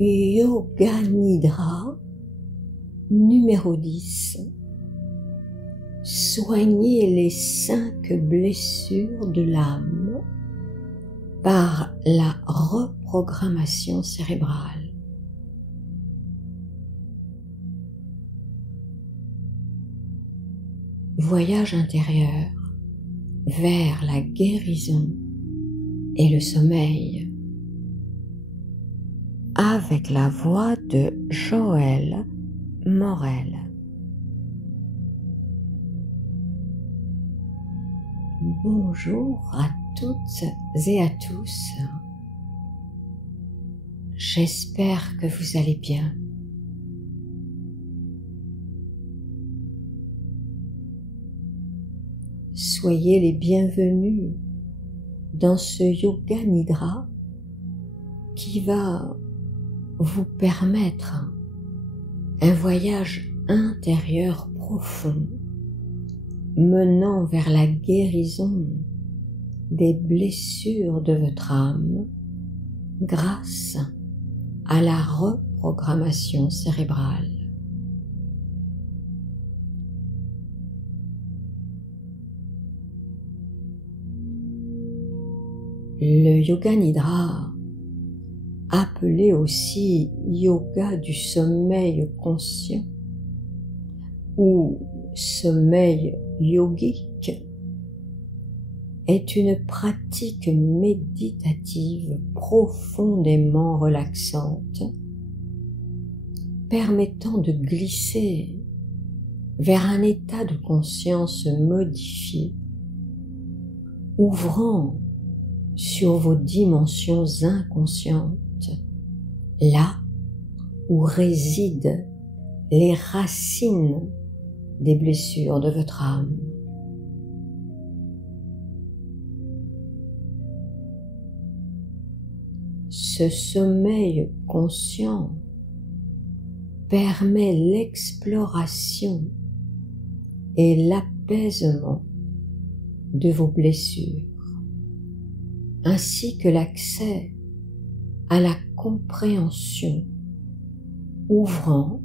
Yoga Nidra numéro 10. Soignez les 5 blessures de l'âme par la reprogrammation cérébrale. Voyage intérieur vers la guérison et le sommeil avec la voix de Joël Morel. Bonjour à toutes et à tous. J'espère que vous allez bien. Soyez les bienvenus dans ce Yoga Nidra qui va vous permettre un voyage intérieur profond menant vers la guérison des blessures de votre âme grâce à la reprogrammation cérébrale. Le Yoga Nidra, appelé aussi yoga du sommeil conscient ou sommeil yogique, est une pratique méditative profondément relaxante, permettant de glisser vers un état de conscience modifié, ouvrant sur vos dimensions inconscientes, là où résident les racines des blessures de votre âme. Ce sommeil conscient permet l'exploration et l'apaisement de vos blessures, ainsi que l'accès à la compréhension, ouvrant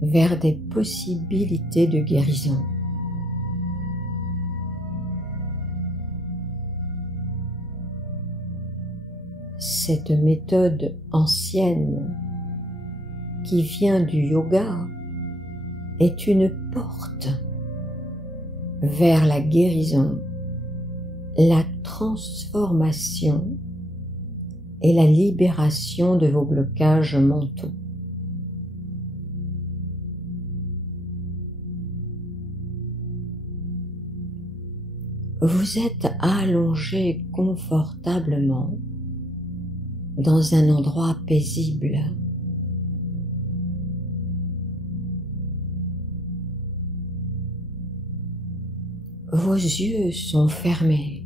vers des possibilités de guérison. Cette méthode ancienne qui vient du yoga est une porte vers la guérison, la transformation et la libération de vos blocages mentaux. Vous êtes allongé confortablement dans un endroit paisible. Vos yeux sont fermés.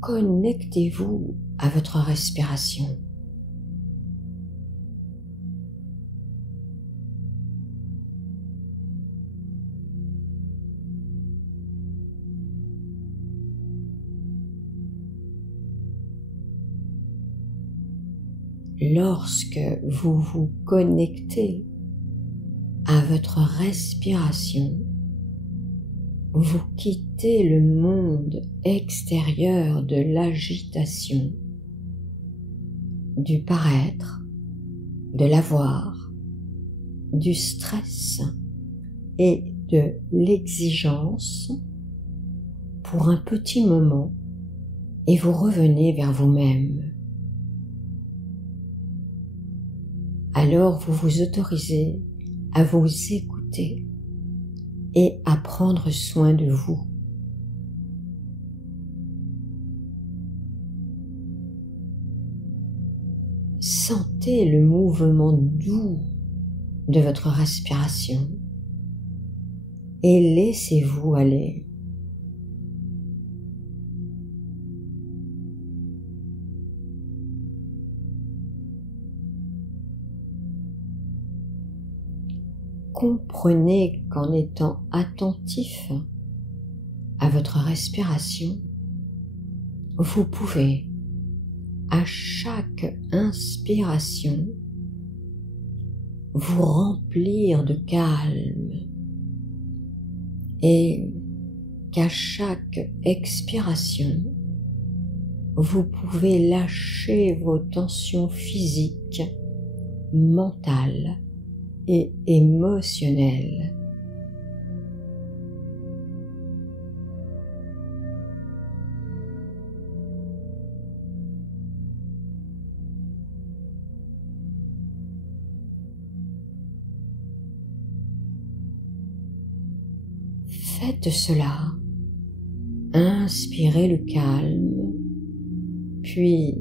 Connectez-vous à votre respiration. Lorsque vous vous connectez à votre respiration, vous quittez le monde extérieur de l'agitation, du paraître, de l'avoir, du stress et de l'exigence pour un petit moment et vous revenez vers vous-même. Alors vous vous autorisez à vous écouter et à prendre soin de vous. Sentez le mouvement doux de votre respiration et laissez-vous aller. Comprenez qu'en étant attentif à votre respiration, vous pouvez, à chaque inspiration, vous remplir de calme et qu'à chaque expiration, vous pouvez lâcher vos tensions physiques, mentales et émotionnelles. Faites cela. Inspirez le calme, puis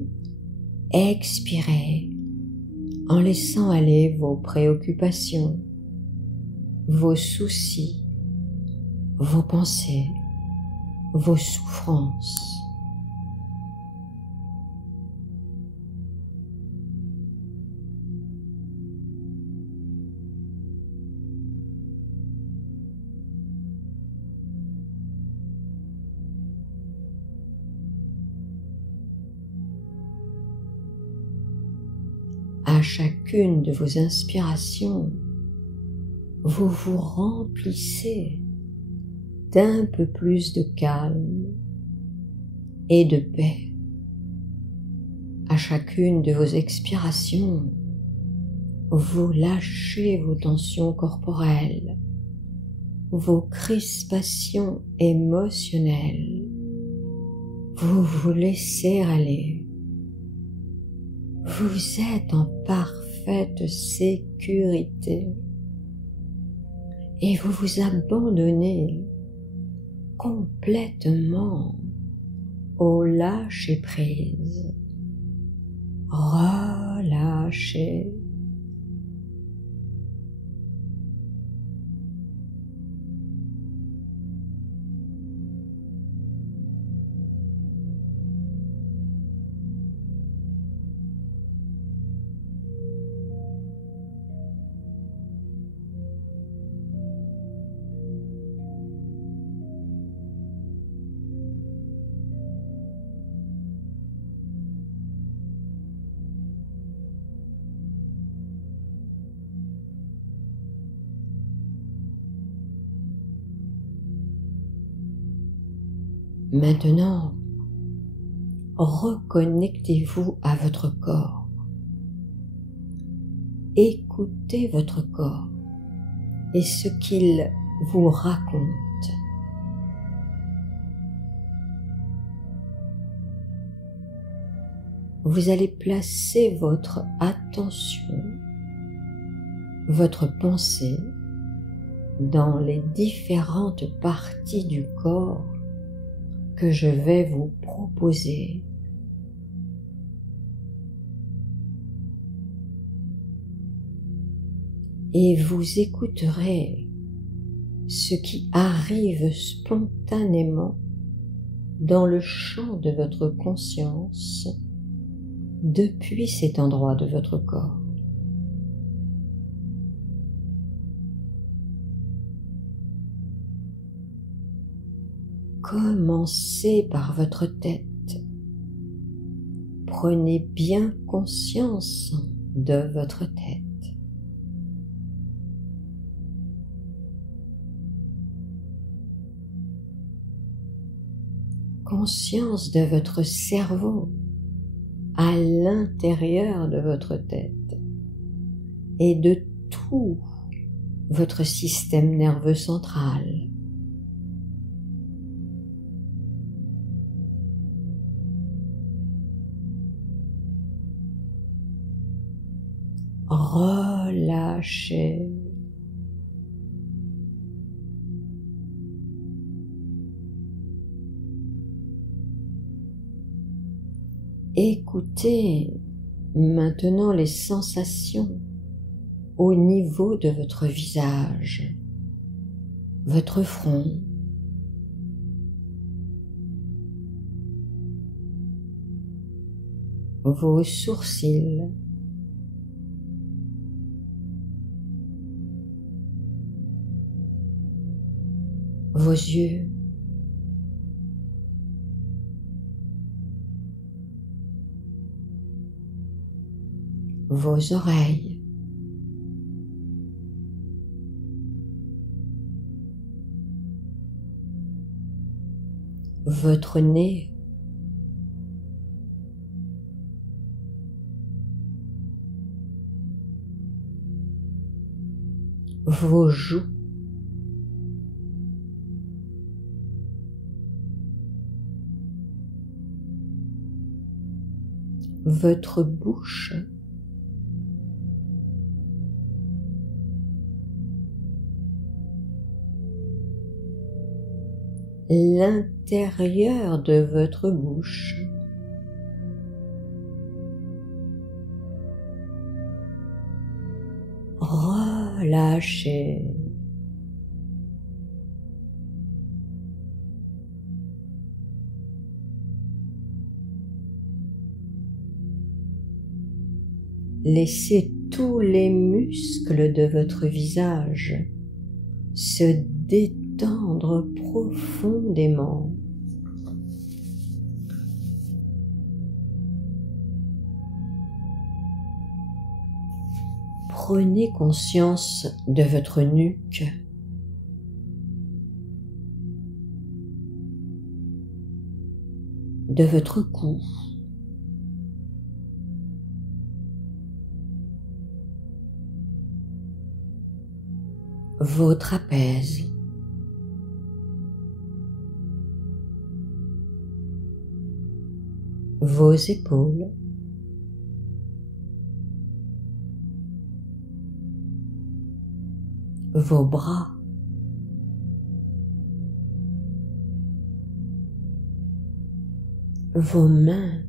expirez en laissant aller vos préoccupations, vos soucis, vos pensées, vos souffrances. À chacune de vos inspirations, vous vous remplissez d'un peu plus de calme et de paix. À chacune de vos expirations, vous lâchez vos tensions corporelles, vos crispations émotionnelles. Vous vous laissez aller. Vous êtes en parfaite sécurité et vous vous abandonnez complètement au lâcher-prise. Relâchez. Maintenant, reconnectez-vous à votre corps. Écoutez votre corps et ce qu'il vous raconte. Vous allez placer votre attention, votre pensée dans les différentes parties du corps que je vais vous proposer. Et vous écouterez ce qui arrive spontanément dans le champ de votre conscience depuis cet endroit de votre corps. Commencez par votre tête. Prenez bien conscience de votre tête. Conscience de votre cerveau à l'intérieur de votre tête et de tout votre système nerveux central. Relâchez. Écoutez maintenant les sensations au niveau de votre visage, votre front, vos sourcils, vos yeux, vos oreilles, votre nez, vos joues, votre bouche, l'intérieur de votre bouche, relâchez. Laissez tous les muscles de votre visage se détendre profondément. Prenez conscience de votre nuque, de votre cou, vos trapèzes, vos épaules, vos bras, vos mains,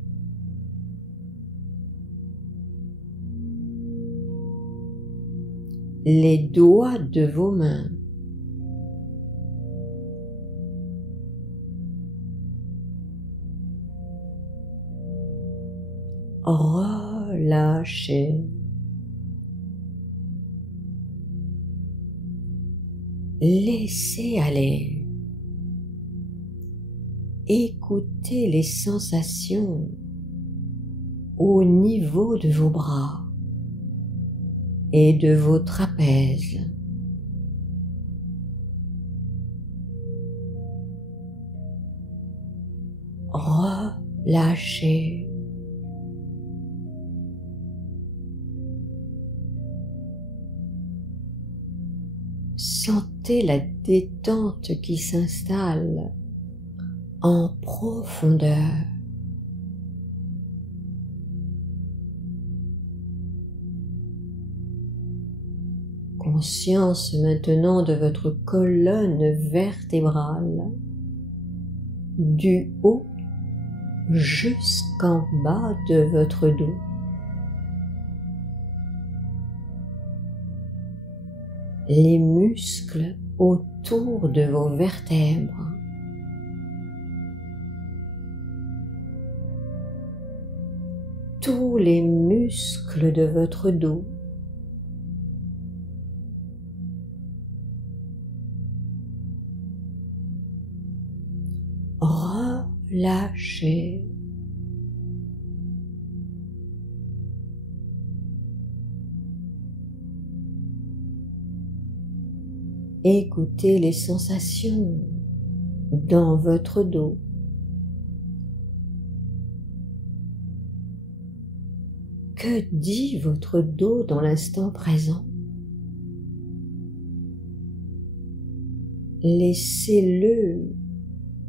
les doigts de vos mains, relâchez. Laissez aller. Écoutez les sensations au niveau de vos bras et de vos trapèzes. Relâchez. Sentez la détente qui s'installe en profondeur. Conscience maintenant de votre colonne vertébrale, du haut jusqu'en bas de votre dos. Les muscles autour de vos vertèbres. Tous les muscles de votre dos. Relâchez. Écoutez les sensations dans votre dos. Que dit votre dos dans l'instant présent? Laissez-le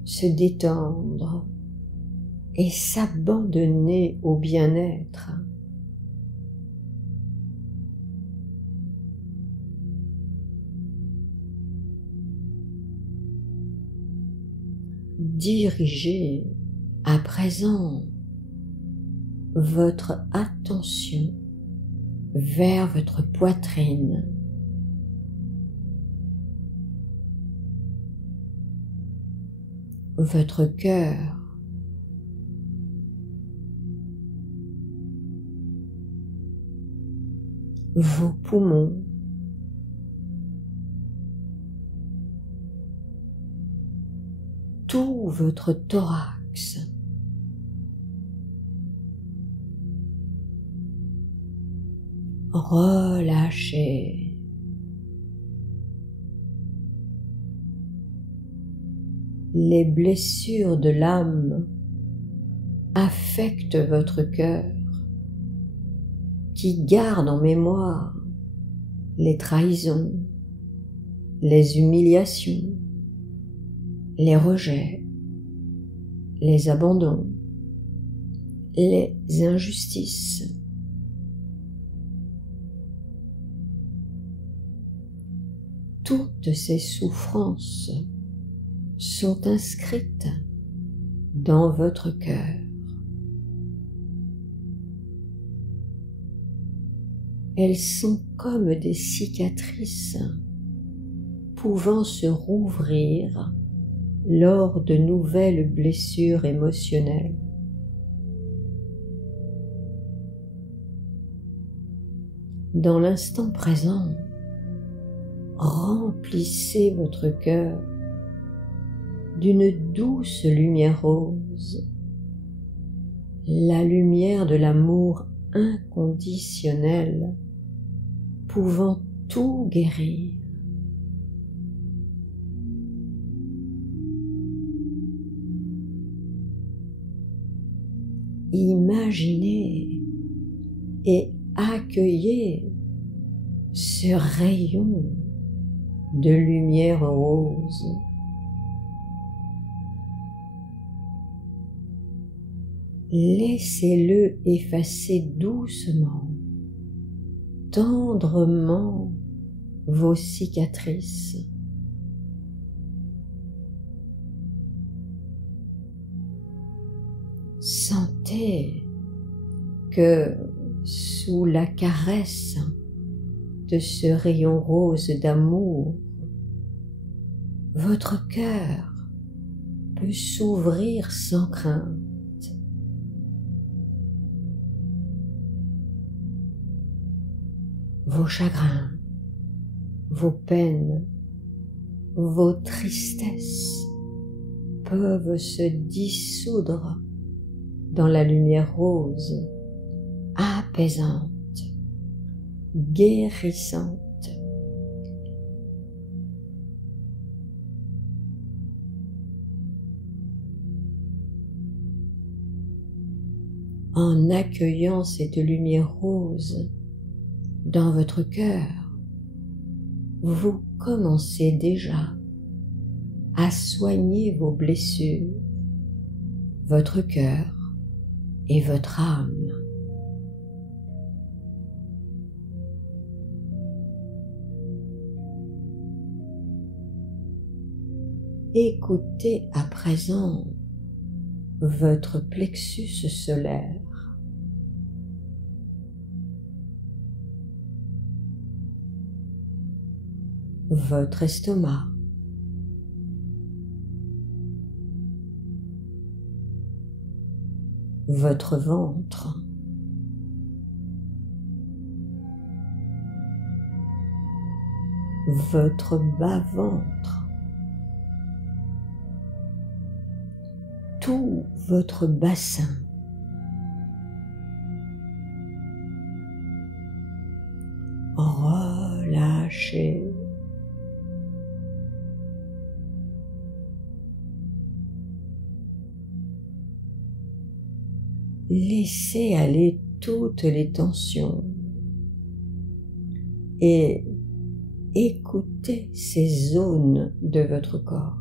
se détendre et s'abandonner au bien-être. Dirigez à présent votre attention vers votre poitrine. Votre cœur. Vos poumons. Tout votre thorax. relâchez. Les blessures de l'âme affectent votre cœur, qui garde en mémoire les trahisons, les humiliations, les rejets, les abandons, les injustices. Toutes ces souffrances sont inscrites dans votre cœur. Elles sont comme des cicatrices pouvant se rouvrir lors de nouvelles blessures émotionnelles. Dans l'instant présent, remplissez votre cœur d'une douce lumière rose, la lumière de l'amour inconditionnel pouvant tout guérir. Imaginez et accueillez ce rayon de lumière rose. Laissez-le effacer doucement, tendrement vos cicatrices. Sentez que sous la caresse de ce rayon rose d'amour, votre cœur peut s'ouvrir sans crainte. Vos chagrins, vos peines, vos tristesses peuvent se dissoudre dans la lumière rose, apaisante, guérissante. En accueillant cette lumière rose dans votre cœur, vous commencez déjà à soigner vos blessures, votre cœur et votre âme. Écoutez à présent votre plexus solaire. Votre estomac, votre ventre, votre bas-ventre, tout votre bassin. Relâchez. Laissez aller toutes les tensions et écoutez ces zones de votre corps.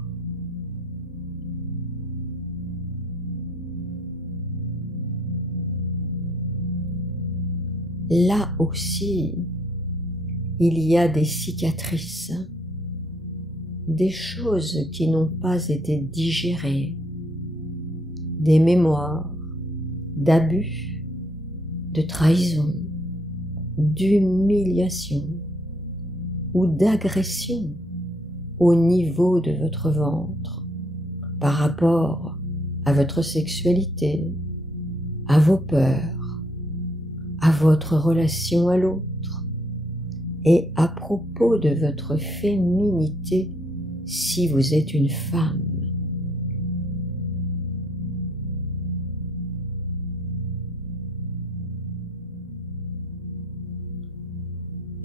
Là aussi, il y a des cicatrices, des choses qui n'ont pas été digérées, des mémoires d'abus, de trahison, d'humiliation ou d'agression au niveau de votre ventre par rapport à votre sexualité, à vos peurs, à votre relation à l'autre et à propos de votre féminité si vous êtes une femme.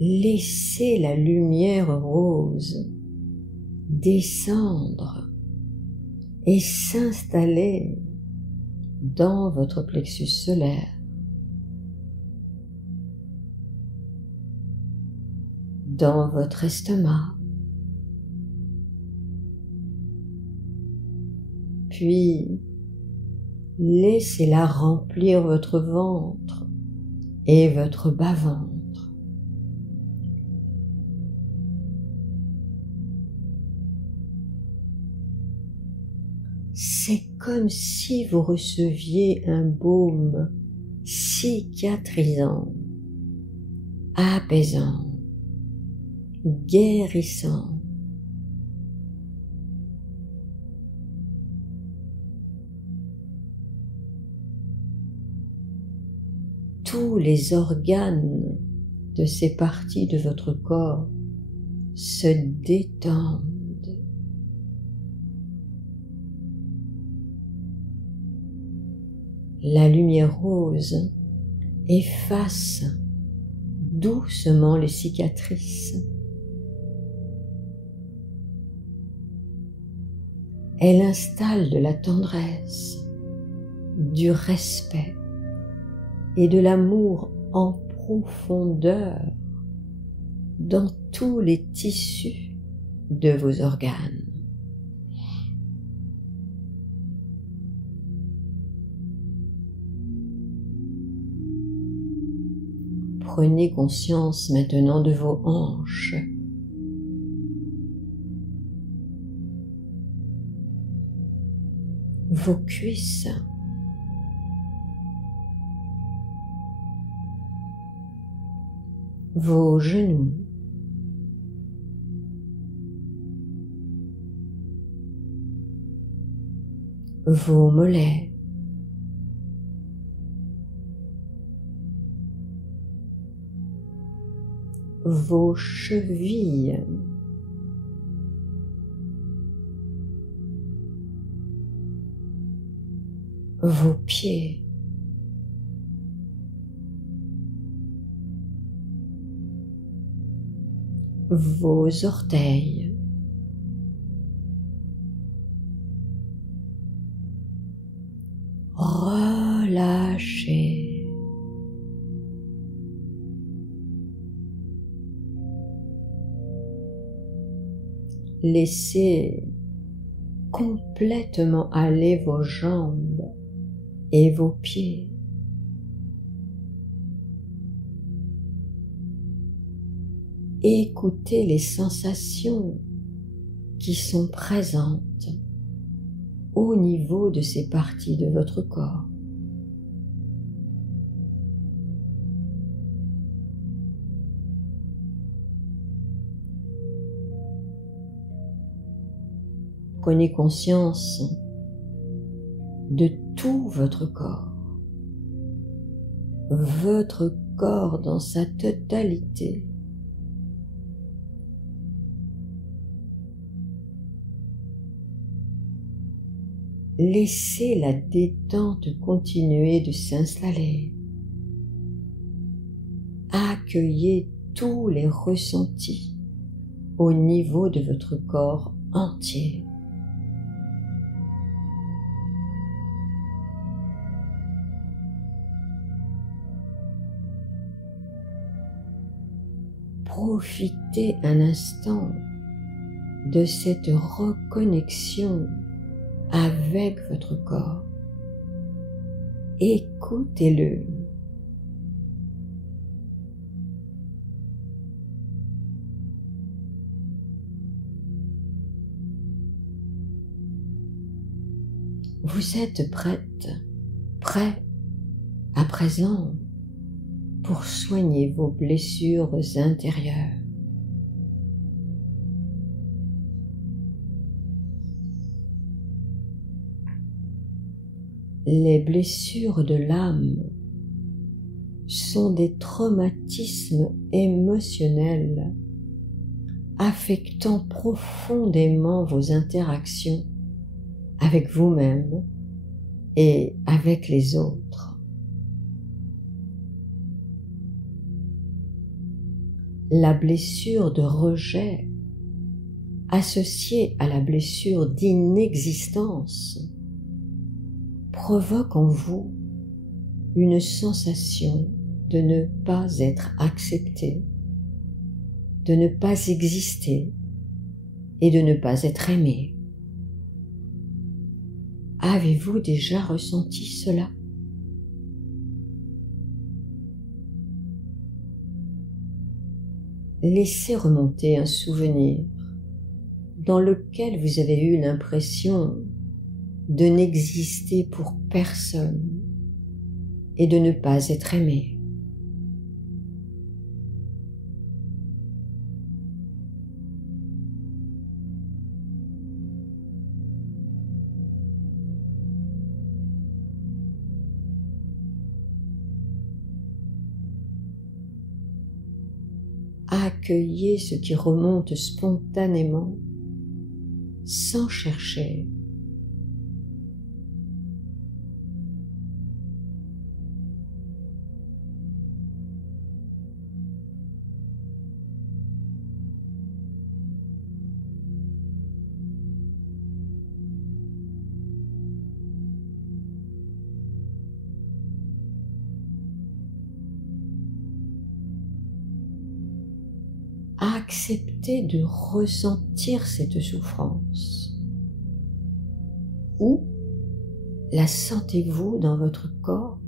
laissez la lumière rose descendre et s'installer dans votre plexus solaire, dans votre estomac, puis laissez-la remplir votre ventre et votre bas-ventre. C'est comme si vous receviez un baume cicatrisant, apaisant, guérissant. Tous les organes de ces parties de votre corps se détendent. La lumière rose efface doucement les cicatrices. Elle installe de la tendresse, du respect et de l'amour en profondeur dans tous les tissus de vos organes. Prenez conscience maintenant de vos hanches, vos cuisses, vos genoux, vos mollets, vos chevilles, vos pieds, vos orteils, relâchez. Laissez complètement aller vos jambes et vos pieds. Écoutez les sensations qui sont présentes au niveau de ces parties de votre corps. Prenez conscience de tout votre corps dans sa totalité. Laissez la détente continuer de s'installer. Accueillez tous les ressentis au niveau de votre corps entier. Profitez un instant de cette reconnexion avec votre corps. Écoutez-le. Vous êtes prêt à présent pour soigner vos blessures intérieures. Les blessures de l'âme sont des traumatismes émotionnels affectant profondément vos interactions avec vous-même et avec les autres. la blessure de rejet associée à la blessure d'inexistence provoque en vous une sensation de ne pas être accepté, de ne pas exister et de ne pas être aimé. Avez-vous déjà ressenti cela? Laissez remonter un souvenir dans lequel vous avez eu l'impression de n'exister pour personne et de ne pas être aimé. Accueillez ce qui remonte spontanément, sans chercher. Acceptez de ressentir cette souffrance. Où la sentez-vous dans votre corps?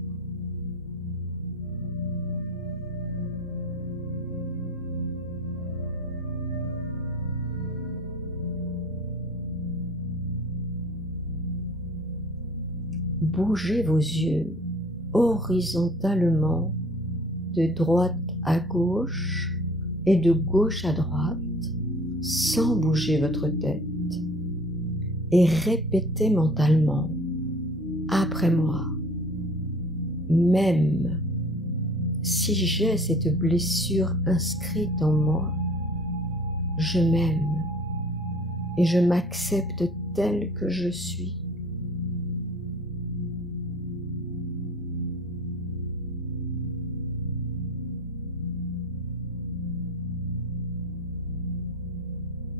Bougez vos yeux horizontalement de droite à gauche et de gauche à droite sans bouger votre tête et répétez mentalement après moi: même si j'ai cette blessure inscrite en moi, je m'aime et je m'accepte tel que je suis.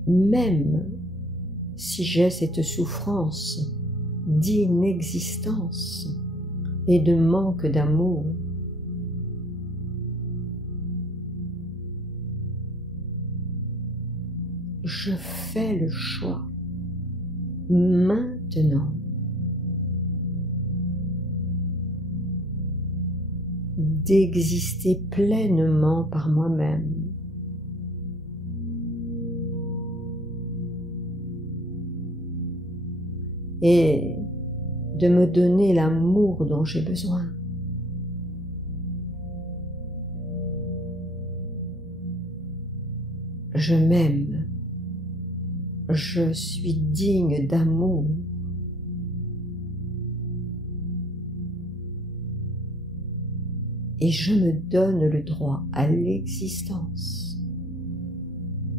Même si j'ai cette souffrance d'inexistence et de manque d'amour, je fais le choix maintenant d'exister pleinement par moi-même. Et de me donner l'amour dont j'ai besoin. Je m'aime. Je suis digne d'amour. Et je me donne le droit à l'existence.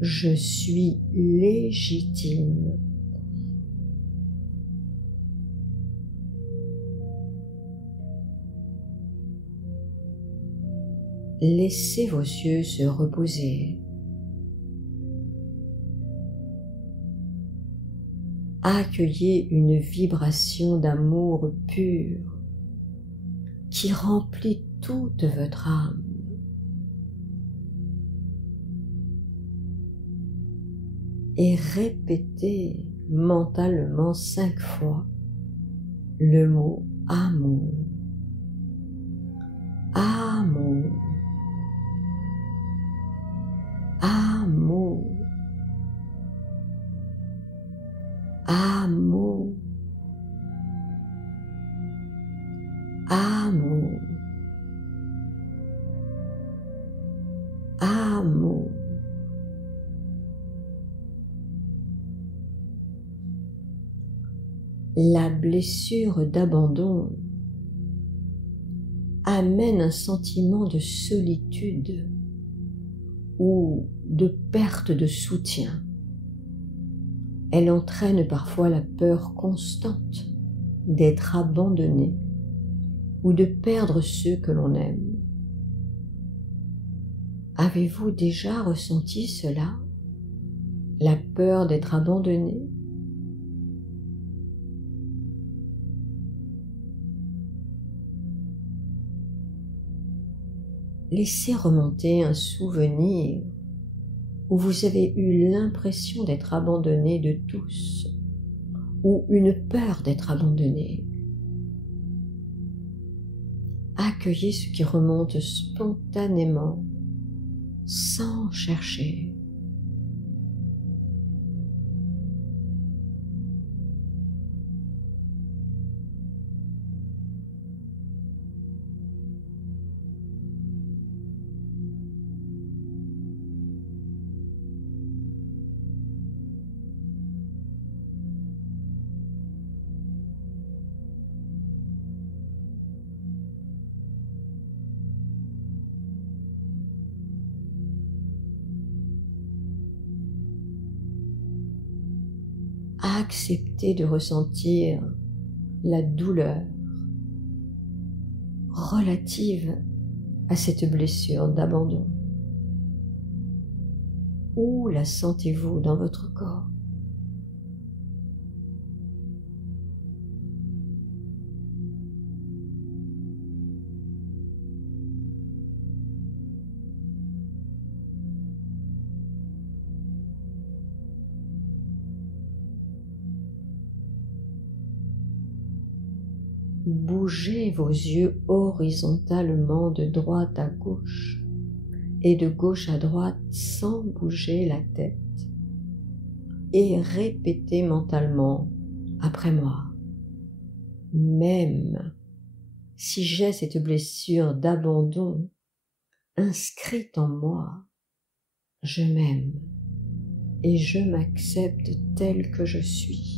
Je suis légitime. Laissez vos yeux se reposer. Accueillez une vibration d'amour pur qui remplit toute votre âme. Et répétez mentalement 5 fois le mot amour. Amour. Amour. Amour. Amour. Amour. La blessure d'abandon amène un sentiment de solitude ou de perte de soutien. Elle entraîne parfois la peur constante d'être abandonné ou de perdre ceux que l'on aime. Avez-vous déjà ressenti cela? La peur d'être abandonné? Laissez remonter un souvenir où vous avez eu l'impression d'être abandonné de tous, ou une peur d'être abandonné. Accueillez ce qui remonte spontanément, sans chercher. Acceptez de ressentir la douleur relative à cette blessure d'abandon. Où la sentez-vous dans votre corps? Bougez vos yeux horizontalement de droite à gauche et de gauche à droite sans bouger la tête et répétez mentalement après moi. Même si j'ai cette blessure d'abandon inscrite en moi, je m'aime et je m'accepte tel que je suis.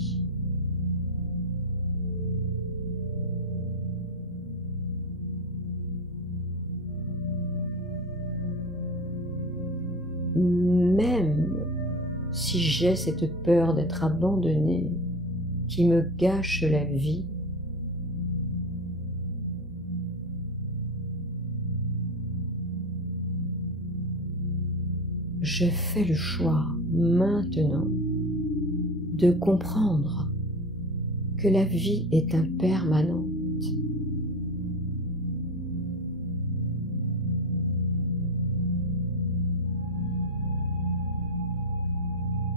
Même si j'ai cette peur d'être abandonné qui me gâche la vie, je fais le choix maintenant de comprendre que la vie est impermanente.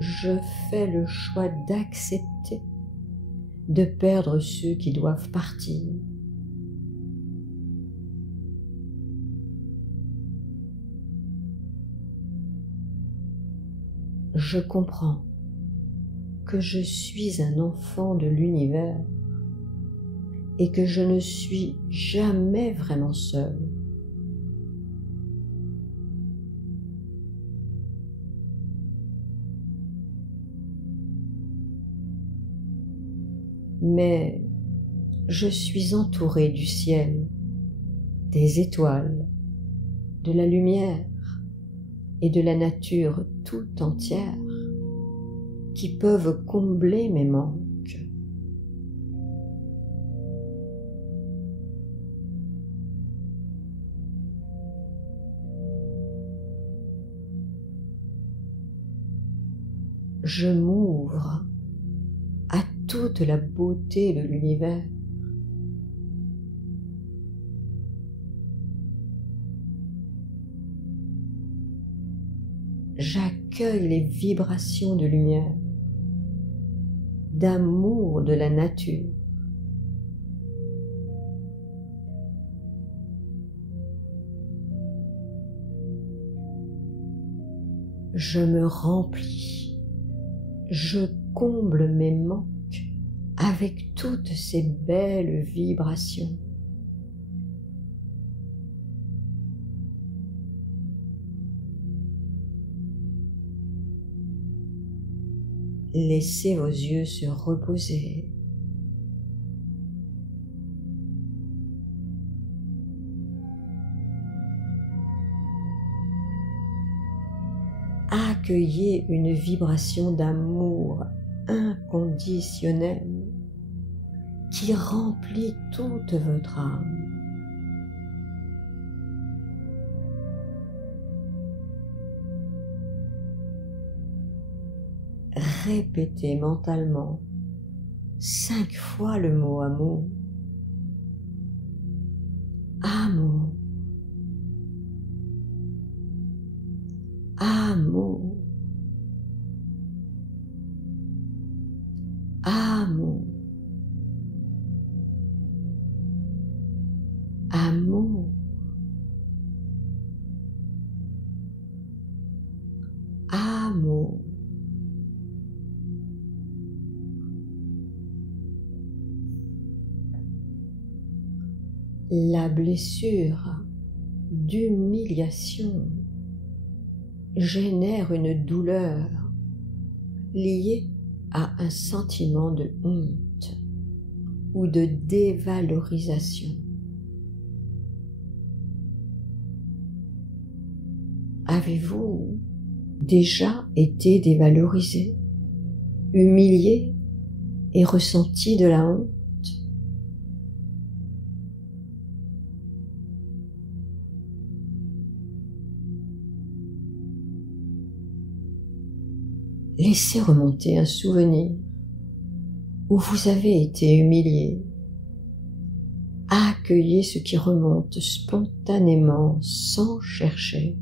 Je fais le choix d'accepter de perdre ceux qui doivent partir. Je comprends que je suis un enfant de l'univers et que je ne suis jamais vraiment seul. Mais je suis entouré du ciel, des étoiles, de la lumière et de la nature tout entière qui peuvent combler mes manques. Je m'ouvre à toute la beauté de l'univers. J'accueille les vibrations de lumière, d'amour de la nature. Je me remplis, je comble mes manques avec toutes ces belles vibrations. Laissez vos yeux se reposer. Accueillez une vibration d'amour inconditionnel qui remplit toute votre âme. répétez mentalement 5 fois le mot amour. Amour. Amour. Amour. Amour. Amour. La blessure d'humiliation génère une douleur liée à un sentiment de honte ou de dévalorisation. Avez-vous déjà été dévalorisé, humilié et ressenti de la honte? Laissez remonter un souvenir où vous avez été humilié. Accueillez ce qui remonte spontanément sans chercher.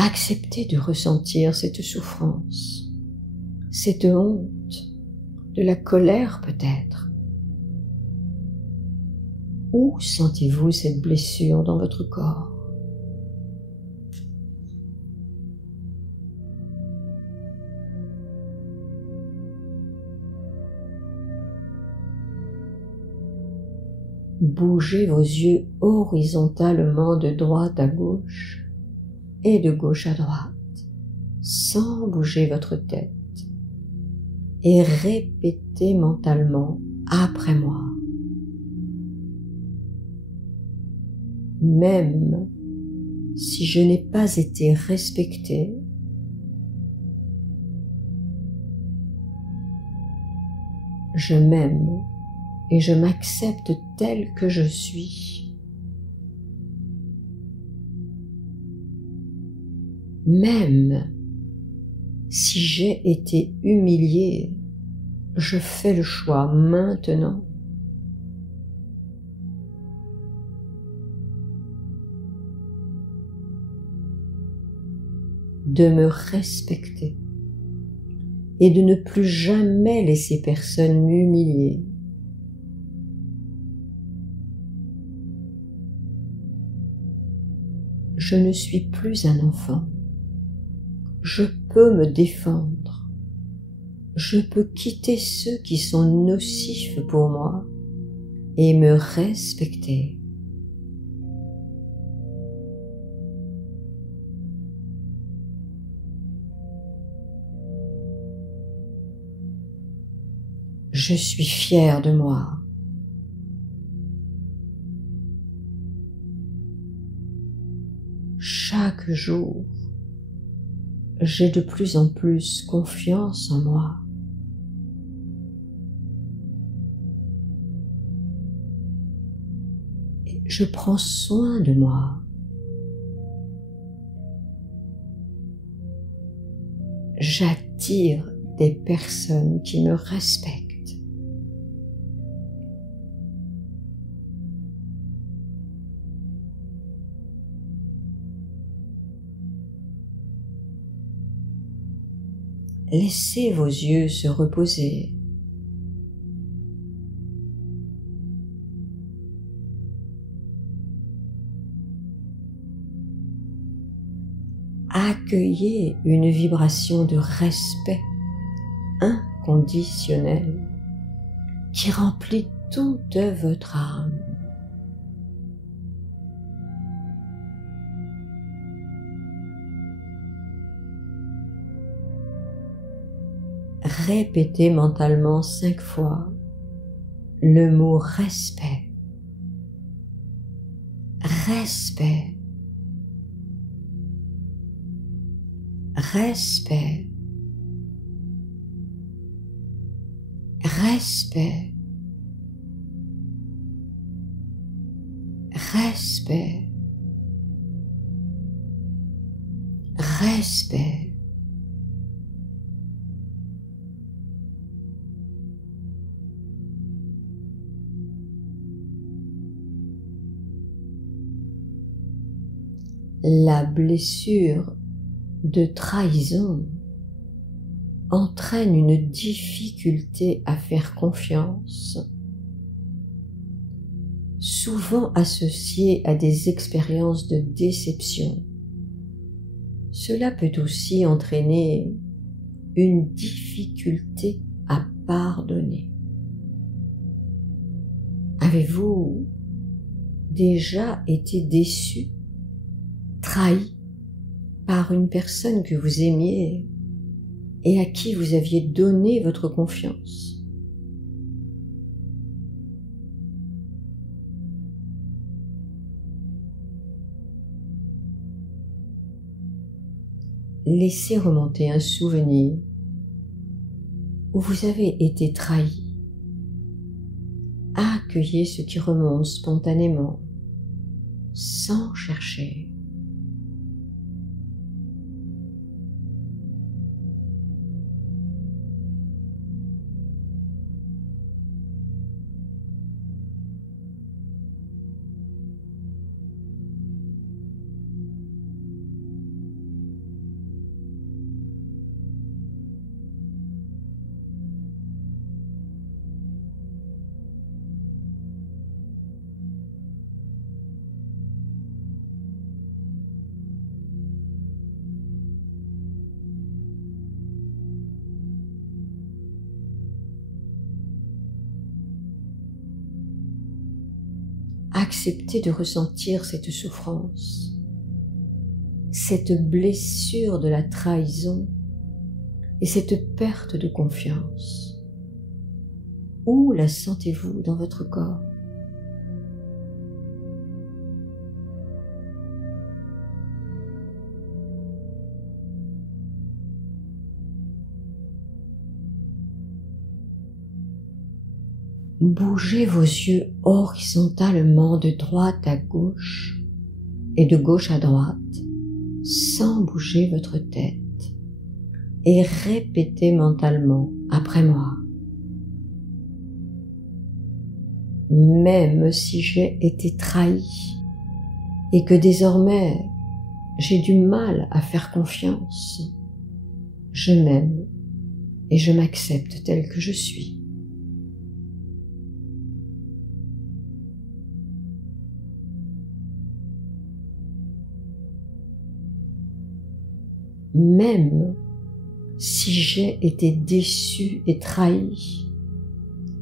Acceptez de ressentir cette souffrance, cette honte, de la colère peut-être. Où sentez-vous cette blessure dans votre corps? Bougez vos yeux horizontalement de droite à gauche et de gauche à droite, sans bouger votre tête, et répétez mentalement après moi. Même si je n'ai pas été respecté, je m'aime et je m'accepte tel que je suis. Même si j'ai été humilié, je fais le choix maintenant de me respecter et de ne plus jamais laisser personne m'humilier. Je ne suis plus un enfant. Je peux me défendre. Je peux quitter ceux qui sont nocifs pour moi et me respecter. Je suis fière de moi. Chaque jour, j'ai de plus en plus confiance en moi. Et je prends soin de moi. J'attire des personnes qui me respectent. Laissez vos yeux se reposer. accueillez une vibration de respect inconditionnel qui remplit toute votre âme. Répétez mentalement 5 fois le mot respect. Respect. Respect. Respect. Respect. Respect. La blessure de trahison entraîne une difficulté à faire confiance, souvent associée à des expériences de déception. Cela peut aussi entraîner une difficulté à pardonner. Avez-vous déjà été déçu, trahi par une personne que vous aimiez et à qui vous aviez donné votre confiance? Laissez remonter un souvenir où vous avez été trahi. Accueillez ce qui remonte spontanément, sans chercher. Acceptez de ressentir cette souffrance, cette blessure de la trahison et cette perte de confiance. Où la sentez-vous dans votre corps? Bougez vos yeux horizontalement de droite à gauche et de gauche à droite, sans bouger votre tête, et répétez mentalement après moi. Même si j'ai été trahi et que désormais j'ai du mal à faire confiance, je m'aime et je m'accepte tel que je suis. Même si j'ai été déçu et trahi,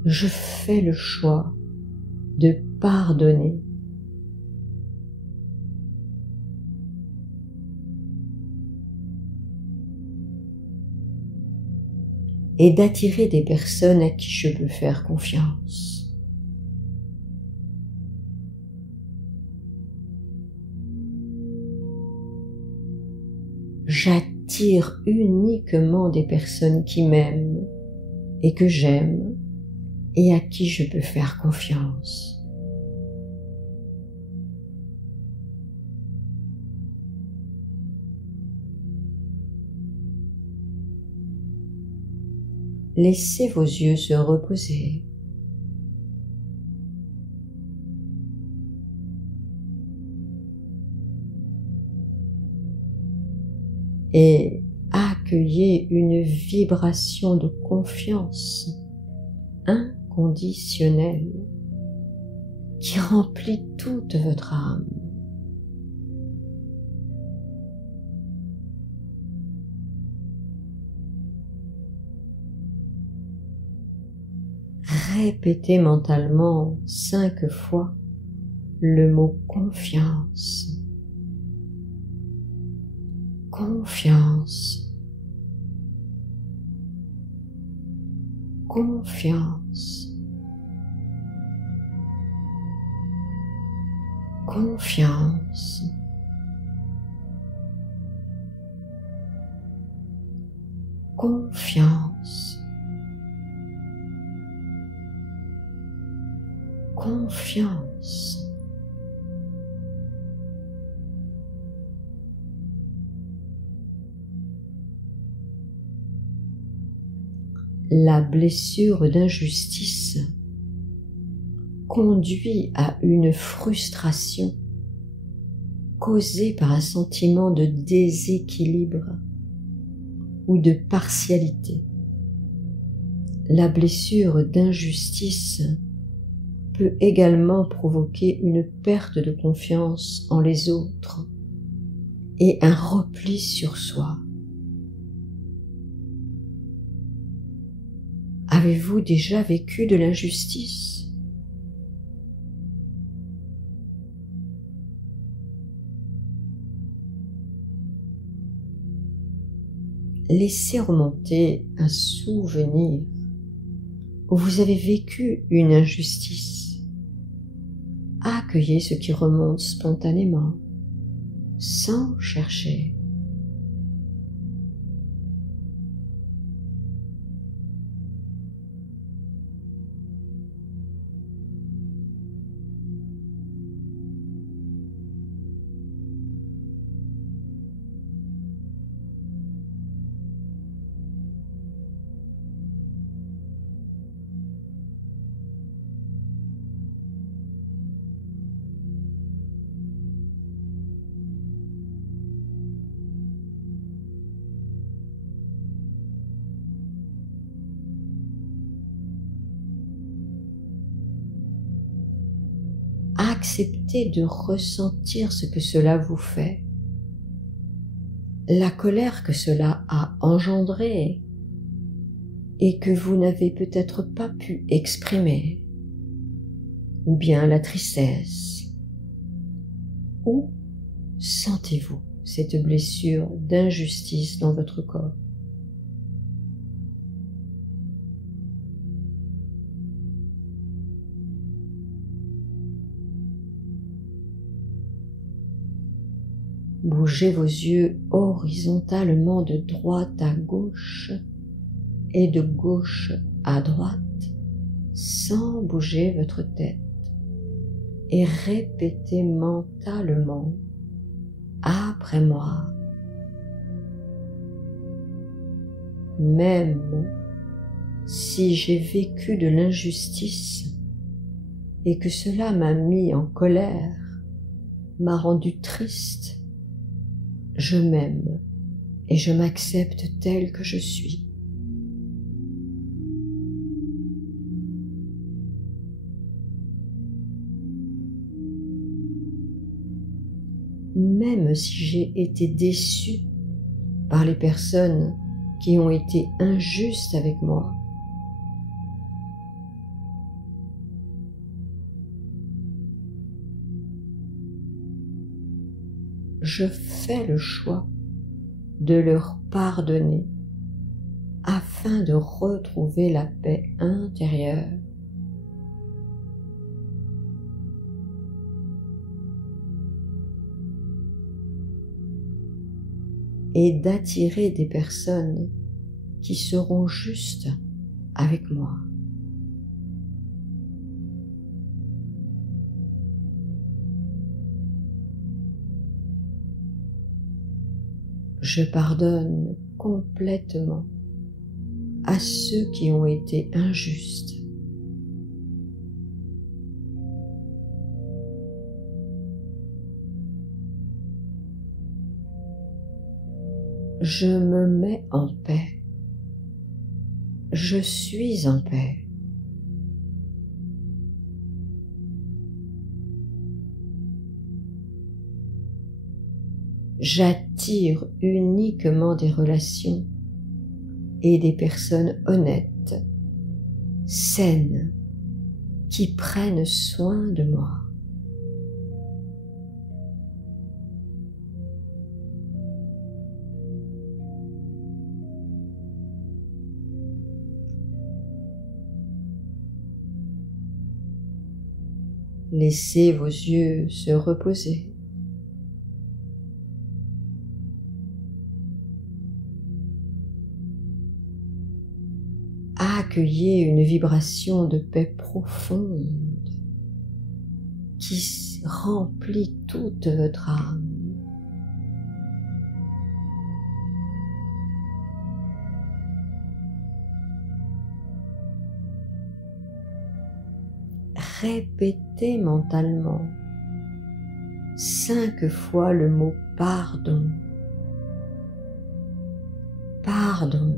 je fais le choix de pardonner. Et d'attirer des personnes à qui je peux faire confiance. J'attire uniquement des personnes qui m'aiment et que j'aime et à qui je peux faire confiance. Laissez vos yeux se reposer. Et accueillez une vibration de confiance inconditionnelle qui remplit toute votre âme. répétez mentalement 5 fois le mot confiance. Confiance. Confiance. Confiance. Confiance. Confiance. La blessure d'injustice conduit à une frustration causée par un sentiment de déséquilibre ou de partialité. La blessure d'injustice peut également provoquer une perte de confiance en les autres et un repli sur soi. Avez-vous déjà vécu de l'injustice? Laissez remonter un souvenir où vous avez vécu une injustice. Accueillez ce qui remonte spontanément, sans chercher. Acceptez de ressentir ce que cela vous fait, la colère que cela a engendrée et que vous n'avez peut-être pas pu exprimer, ou bien la tristesse. Où sentez-vous cette blessure d'injustice dans votre corps? Bougez vos yeux horizontalement de droite à gauche et de gauche à droite sans bouger votre tête et répétez mentalement après moi. Même si j'ai vécu de l'injustice et que cela m'a mis en colère, m'a rendu triste, je m'aime et je m'accepte tel que je suis. Même si j'ai été déçue par les personnes qui ont été injustes avec moi, je fais le choix de leur pardonner afin de retrouver la paix intérieure. Et d'attirer des personnes qui seront justes avec moi. Je pardonne complètement à ceux qui ont été injustes. Je me mets en paix. Je suis en paix. J'attire uniquement des relations et des personnes honnêtes, saines qui prennent soin de moi. Laissez vos yeux se reposer. Accueillez une vibration de paix profonde qui remplit toute votre âme. Répétez mentalement 5 fois le mot pardon. Pardon.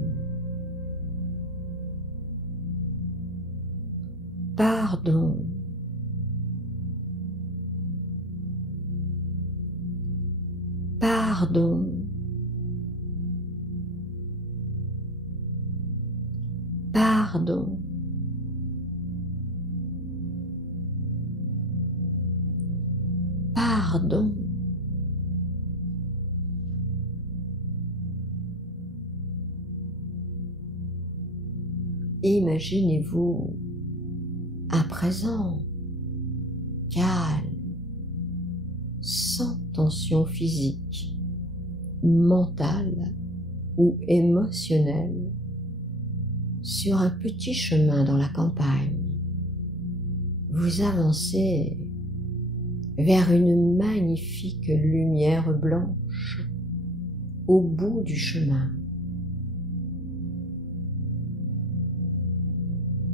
Pardon. Pardon. Pardon. Pardon. Imaginez-vous à présent calme, sans tension physique, mentale ou émotionnelle, sur un petit chemin dans la campagne. Vous avancez vers une magnifique lumière blanche au bout du chemin.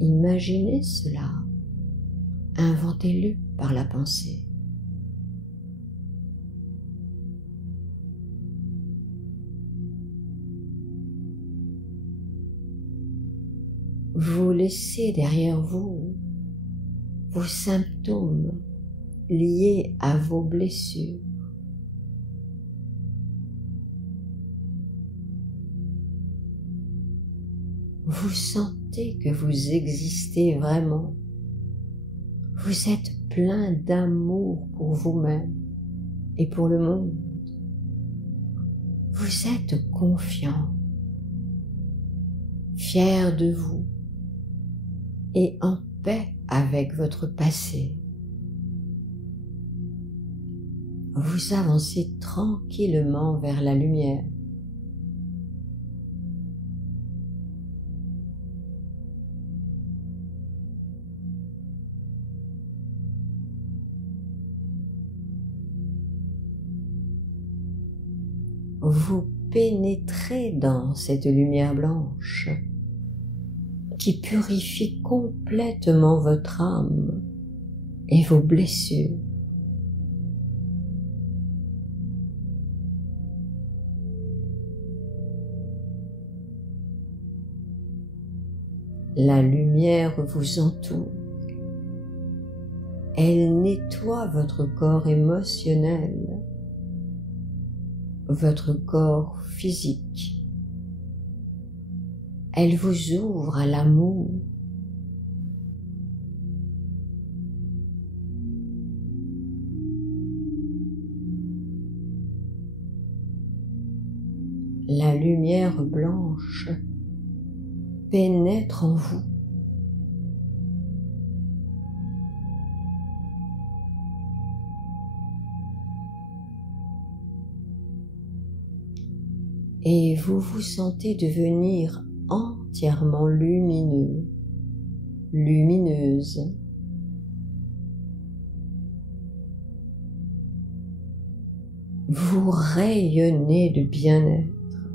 Imaginez cela, inventez-le par la pensée. Vous laissez derrière vous vos symptômes liés à vos blessures. Vous sentez que vous existez vraiment. Vous êtes plein d'amour pour vous-même et pour le monde. Vous êtes confiant, fier de vous et en paix avec votre passé. Vous avancez tranquillement vers la lumière. Vous pénétrez dans cette lumière blanche qui purifie complètement votre âme et vos blessures. La lumière vous entoure. Elle nettoie votre corps émotionnel, votre corps physique. Elle vous ouvre à l'amour. La lumière blanche pénètre en vous. Et vous vous sentez devenir entièrement lumineux, lumineuse. Vous rayonnez de bien-être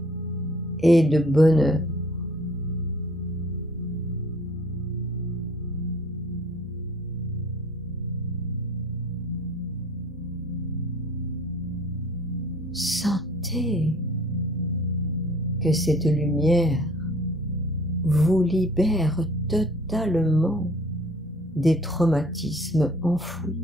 et de bonheur. Sentez que cette lumière vous libère totalement des traumatismes enfouis.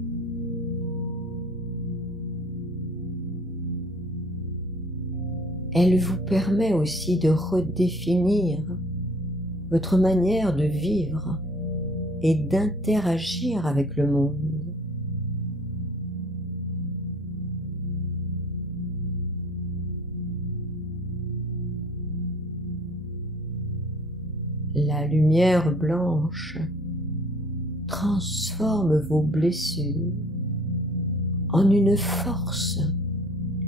Elle vous permet aussi de redéfinir votre manière de vivre et d'interagir avec le monde. La lumière blanche transforme vos blessures en une force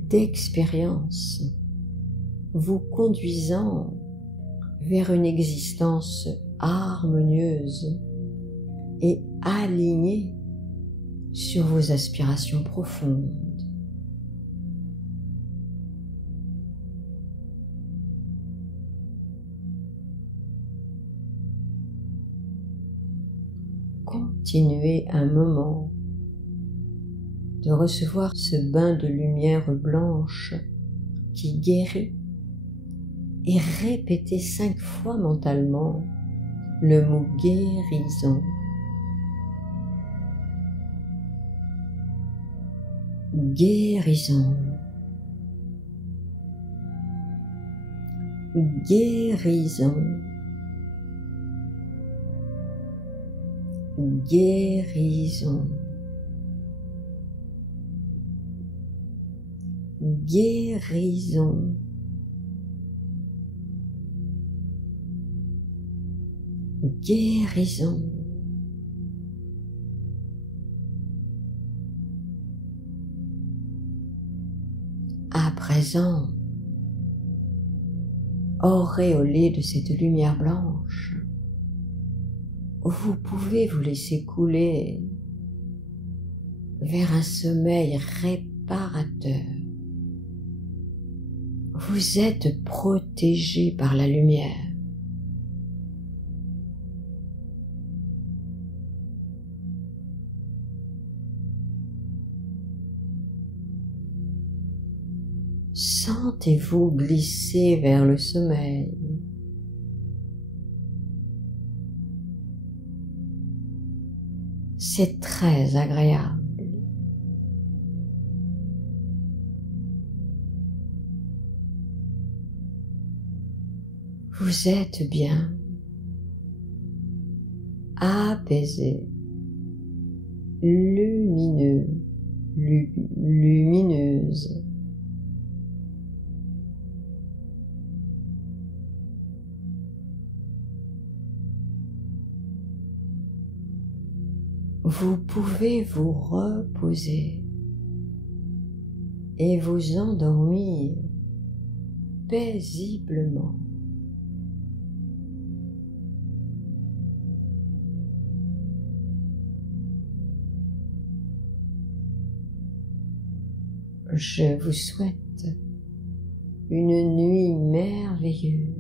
d'expérience, vous conduisant vers une existence harmonieuse et alignée sur vos aspirations profondes. Continuez un moment de recevoir ce bain de lumière blanche qui guérit et répétez 5 fois mentalement le mot guérison. Guérison. Guérison. Guérison. Guérison. Guérison. À présent, auréolé de cette lumière blanche, vous pouvez vous laisser couler vers un sommeil réparateur. Vous êtes protégé par la lumière. Sentez-vous glisser vers le sommeil. C'est très agréable. Vous êtes bien, apaisé, lumineux, lumineuse. Vous pouvez vous reposer et vous endormir paisiblement. Je vous souhaite une nuit merveilleuse.